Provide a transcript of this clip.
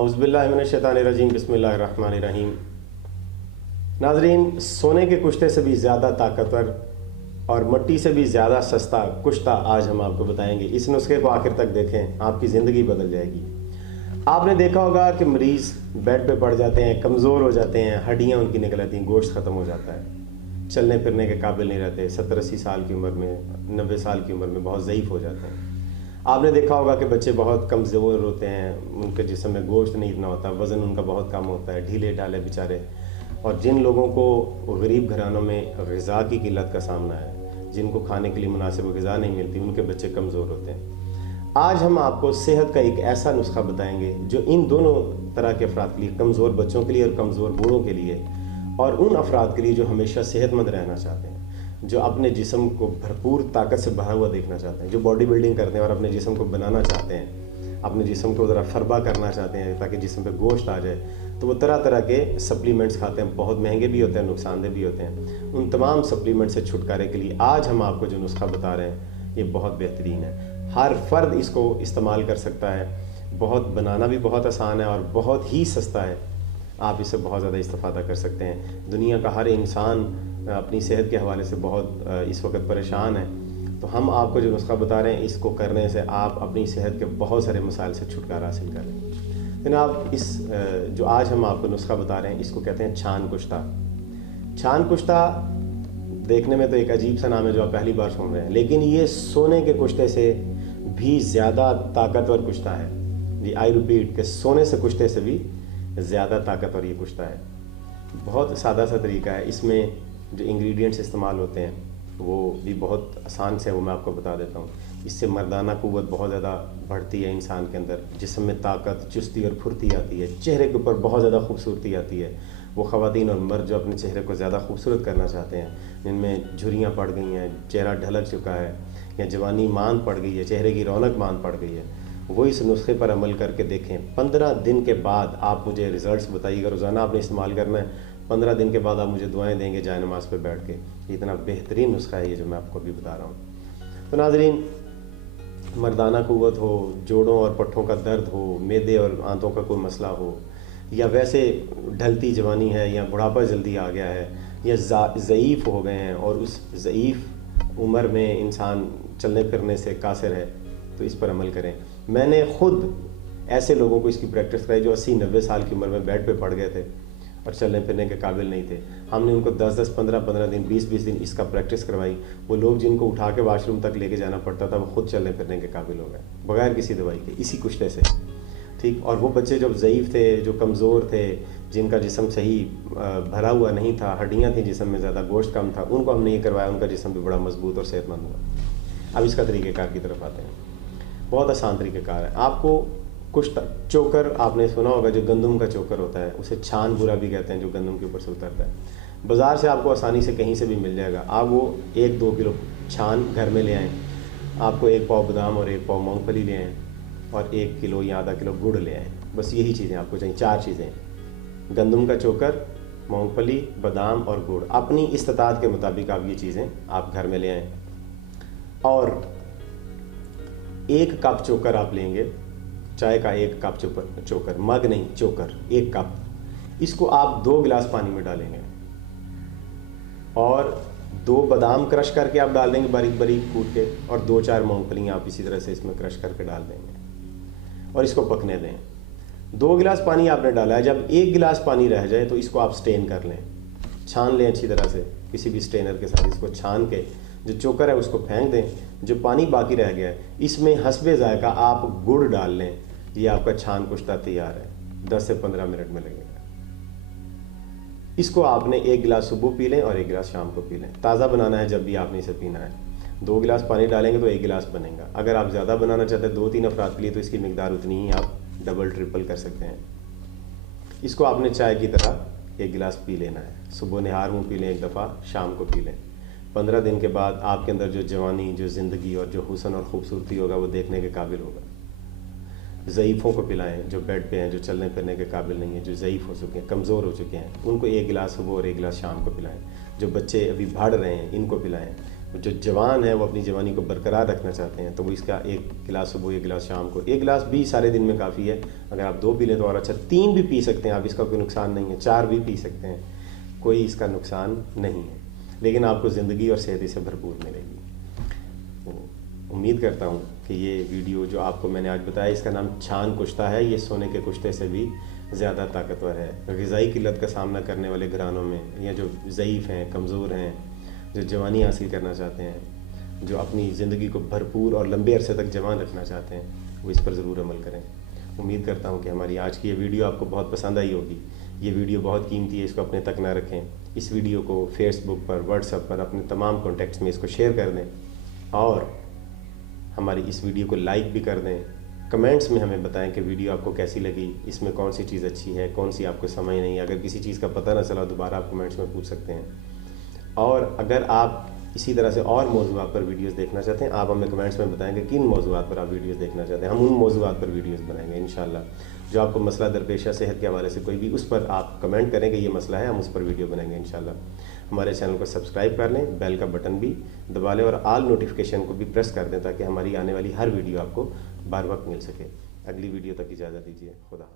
औज़ुबिल्लाहिमिनश्शैतानिर्रजीम बिस्मिल्लाहिर्रहमानिर्रहीम। नाज़रीन, सोने के कुश्ते से भी ज़्यादा ताकतवर और मिट्टी से भी ज़्यादा सस्ता कुश्ता आज हम आपको बताएंगे। इस नुस्खे को आखिर तक देखें, आपकी ज़िंदगी बदल जाएगी। आपने देखा होगा कि मरीज़ बेड पे पड़ जाते हैं, कमज़ोर हो जाते हैं, हड्डियाँ उनकी निकल आती हैं, गोश्त ख़त्म हो जाता है, चलने फिरने के काबिल नहीं रहते, 70-80 साल की उम्र में, 90 साल की उम्र में बहुत ज़ईफ़ हो जाते हैं। आपने देखा होगा कि बच्चे बहुत कमज़ोर होते हैं, उनके जिस्म में गोश्त नहीं इतना होता, वज़न उनका बहुत कम होता है, ढीले ढाले बेचारे। और जिन लोगों को गरीब घरानों में ग़िज़ा की किल्लत का सामना है, जिनको खाने के लिए मुनासिब ग़िज़ा नहीं मिलती, उनके बच्चे कमज़ोर होते हैं। आज हम आपको सेहत का एक ऐसा नुस्खा बताएंगे जो इन दोनों तरह के अफराद के लिए, कमज़ोर बच्चों के लिए और कमज़ोर बूढ़ों के लिए, और उन अफराद के लिए जो हमेशा सेहतमंद रहना चाहते हैं, जो अपने जिस्म को भरपूर ताकत से भरा हुआ देखना चाहते हैं, जो बॉडी बिल्डिंग करते हैं और अपने जिस्म को बनाना चाहते हैं, अपने जिस्म को ज़रा फरबा करना चाहते हैं ताकि जिस्म पे गोश्त आ जाए, तो वो तरह तरह के सप्लीमेंट्स खाते हैं। बहुत महंगे भी होते हैं, नुकसानदेह भी होते हैं। उन तमाम सप्लीमेंट से छुटकारे के लिए आज हम आपको जो नुस्खा बता रहे हैं, ये बहुत बेहतरीन है। हर फ़र्द इसको इस्तेमाल कर सकता है। बहुत बनाना भी बहुत आसान है और बहुत ही सस्ता है। आप इससे बहुत ज़्यादा इस्तेफ़ादा कर सकते हैं। दुनिया का हर इंसान अपनी सेहत के हवाले से बहुत इस वक्त परेशान है, तो हम आपको जो नुस्खा बता रहे हैं, इसको करने से आप अपनी सेहत के बहुत सारे मसाइल से छुटकारा हासिल करें। जनाब, इस जो आज हम आपको नुस्खा बता रहे हैं, इसको कहते हैं छान कुश्ता। छान कुश्ता देखने में तो एक अजीब सा नाम है जो आप पहली बार सुन रहे हैं, लेकिन ये सोने के कुश्ते से भी ज़्यादा ताकतवर कुश्ता है। जी, आई रिपीट कि सोने से कुश्ते से भी ज़्यादा ताकतवर ये कुश्ता है। बहुत सादा सा तरीका है। इसमें जो इंग्रेडिएंट्स इस्तेमाल होते हैं वो भी बहुत आसान से, वो मैं आपको बता देता हूँ। इससे मर्दाना क़ुव्वत बहुत ज़्यादा बढ़ती है इंसान के अंदर, जिस्म में ताकत, चुस्ती और फुर्ती आती है, चेहरे के ऊपर बहुत ज़्यादा खूबसूरती आती है। वो ख़वातीन और मर्द जो अपने चेहरे को ज़्यादा खूबसूरत करना चाहते हैं, जिनमें झुर्रियाँ पड़ गई हैं, चेहरा ढलक चुका है, या जवानी मांद पड़ गई है, चेहरे की रौनक मांद पड़ गई है, वो इस नुस्खे पर अमल करके देखें। 15 दिन के बाद आप मुझे रिज़ल्ट्स बताइएगा। रोज़ाना आपने इस्तेमाल करना है। 15 दिन के बाद आप मुझे दुआएं देंगे जाए नमाज़ पे बैठ के। इतना बेहतरीन नुस्खा है ये जो मैं आपको अभी बता रहा हूँ। तो नाज़रीन, मर्दाना क़ुव्वत हो, जोड़ों और पट्ठों का दर्द हो, मैदे और आंतों का कोई मसला हो, या वैसे ढलती जवानी है, या बुढ़ापा जल्दी आ गया है, या ज़ईफ़ हो गए हैं और उस ज़ईफ़ उम्र में इंसान चलने फिरने से कासिर है, तो इस पर अमल करें। मैंने ख़ुद ऐसे लोगों को इसकी प्रैक्टिस कराई जो 80-90 साल की उम्र में बेड पे पड़ गए थे और चलने फिरने के काबिल नहीं थे। हमने उनको 10-10, 15-15 दिन, 20-20 दिन इसका प्रैक्टिस करवाई। वो लोग जिनको उठा के वाशरूम तक लेके जाना पड़ता था, वो खुद चलने फिरने के काबिल हो गए बगैर किसी दवाई के, इसी कुश्ते से। ठीक। और वो बच्चे जो ज़ईफ़ थे, जो कमज़ोर थे, जिनका जिस्म सही भरा हुआ नहीं था, हड्डियाँ थी जिस्म में ज़्यादा, गोश्त कम था, उनको हमने ये करवाया, उनका जिस्म भी बड़ा मजबूत और सेहतमंद हुआ। अब इसका तरीक़ेकार की तरफ आते हैं। बहुत आसान तरीक़ेकार है। आपको कुछ चोकर आपने सुना होगा, जो गंदम का चोकर होता है, उसे छान बुरा भी कहते हैं, जो गंदम के ऊपर से उतरता है। बाज़ार से आपको आसानी से कहीं से भी मिल जाएगा। आप वो 1-2 किलो छान घर में ले आएँ। आपको 1 पाव बादाम और 1 पाव मूँगफली ले आएँ, और 1 किलो या आधा किलो गुड़ ले आएँ। बस यही चीज़ें आपको चाहिए, 4 चीज़ें: गंदम का चोकर, मूँगफली, बादाम और गुड़। अपनी इस्तिताअत के मुताबिक आप ये चीज़ें आप घर में ले आएँ। और 1 कप चोकर आप लेंगे, चाय का 1 कप चोकर, मग नहीं, चोकर 1 कप। इसको आप 2 गिलास पानी में डालेंगे, और 2 बादाम क्रश करके आप डाल देंगे बारीक बारीक कूट के, और 2-4 मूँगफलियाँ आप इसी तरह से इसमें क्रश करके डाल देंगे, और इसको पकने दें। 2 गिलास पानी आपने डाला है। जब 1 गिलास पानी रह जाए तो इसको आप स्टेन कर लें, छान लें अच्छी तरह से, किसी भी स्ट्रेनर के साथ इसको छान के जो चोकर है उसको फेंक दें। जो पानी बाकी रह गया है, इसमें हस्बे ज़ायका आप गुड़ डाल लें। ये आपका छान कुश्ता तैयार है। 10 से 15 मिनट में लगेगा। इसको आपने 1 गिलास सुबह पी लें और 1 गिलास शाम को पी लें। ताज़ा बनाना है जब भी आपने इसे पीना है। 2 गिलास पानी डालेंगे तो 1 गिलास बनेगा। अगर आप ज़्यादा बनाना चाहते हैं 2-3 अफराद के लिए, तो इसकी मिकदार उतनी ही आप डबल ट्रिपल कर सकते हैं। इसको आपने चाय की तरह 1 गिलास पी लेना है। सुबह निहार मुँह पी लें 1 दफ़ा, शाम को पी लें। 15 दिन के बाद आपके अंदर जो जवानी, जो ज़िंदगी और जो हुस्न और ख़ूबसूरती होगा, वो देखने के काबिल होगा। ज़ईफ़ों को पिलाएं, जो बेड पे हैं, जो चलने फिरने के काबिल नहीं है, जो ज़ईफ़ हो चुके हैं, कमज़ोर हो चुके हैं, उनको 1 गिलास सुबह और 1 गिलास शाम को पिलाएं। जो बच्चे अभी बढ़ रहे हैं, इनको पिलाएं। जो जवान है वो अपनी जवानी को बरकरार रखना चाहते हैं तो वो इसका 1 गिलास सुबह 1 गिलास शाम को, 1 गिलास भी सारे दिन में काफ़ी है। अगर आप 2 पी लें तो और अच्छा, 3 भी पी सकते हैं आप, इसका कोई नुकसान नहीं है। 4 भी पी सकते हैं, कोई इसका नुकसान नहीं है, लेकिन आपको ज़िंदगी और सेहत इससे भरपूर मिलेगी। उम्मीद करता हूँ कि ये वीडियो जो आपको मैंने आज बताया, इसका नाम छान कुश्ता है, ये सोने के कुश्ते से भी ज़्यादा ताकतवर है। ग़िज़ाई किल्लत का सामना करने वाले घरानों में, या जो ज़ईफ़ हैं, कमज़ोर हैं, जो जवानी हासिल करना चाहते हैं, जो अपनी ज़िंदगी को भरपूर और लंबे अरसे तक जवान रखना चाहते हैं, वो इस पर ज़रूर अमल करें। उम्मीद करता हूँ कि हमारी आज की ये वीडियो आपको बहुत पसंद आई होगी। ये वीडियो बहुत कीमती है, इसको अपने तक ना रखें। इस वीडियो को फेसबुक पर, व्हाट्सएप पर अपने तमाम कॉन्टैक्ट्स में इसको शेयर कर दें और हमारी इस वीडियो को लाइक भी कर दें। कमेंट्स में हमें बताएं कि वीडियो आपको कैसी लगी, इसमें कौन सी चीज़ अच्छी है, कौन सी आपको समझ नहीं। अगर किसी चीज़ का पता ना चला दोबारा आप कमेंट्स में पूछ सकते हैं। और अगर आप इसी तरह से और मौज़ूआत पर वीडियोस देखना चाहते हैं, आप हमें कमेंट्स में बताएंगे किन मौज़ूआत पर आप वीडियोस देखना चाहते हैं। हम उन मौज़ूआत पर वीडियोस बनाएंगे इंशाल्लाह। जो आपको मसला दरपेशा सेहत के हवाले से कोई भी, उस पर आप कमेंट करें कि ये मसला है, हम उस पर वीडियो बनाएंगे इंशाल्लाह। हमारे चैनल को सब्सक्राइब कर लें, बेल का बटन भी दबा लें और ऑल नोटिफिकेशन को भी प्रेस कर दें ताकि हमारी आने वाली हर वीडियो आपको बार वक्त मिल सके। अगली वीडियो तक इजाज़त दीजिए। खुदा।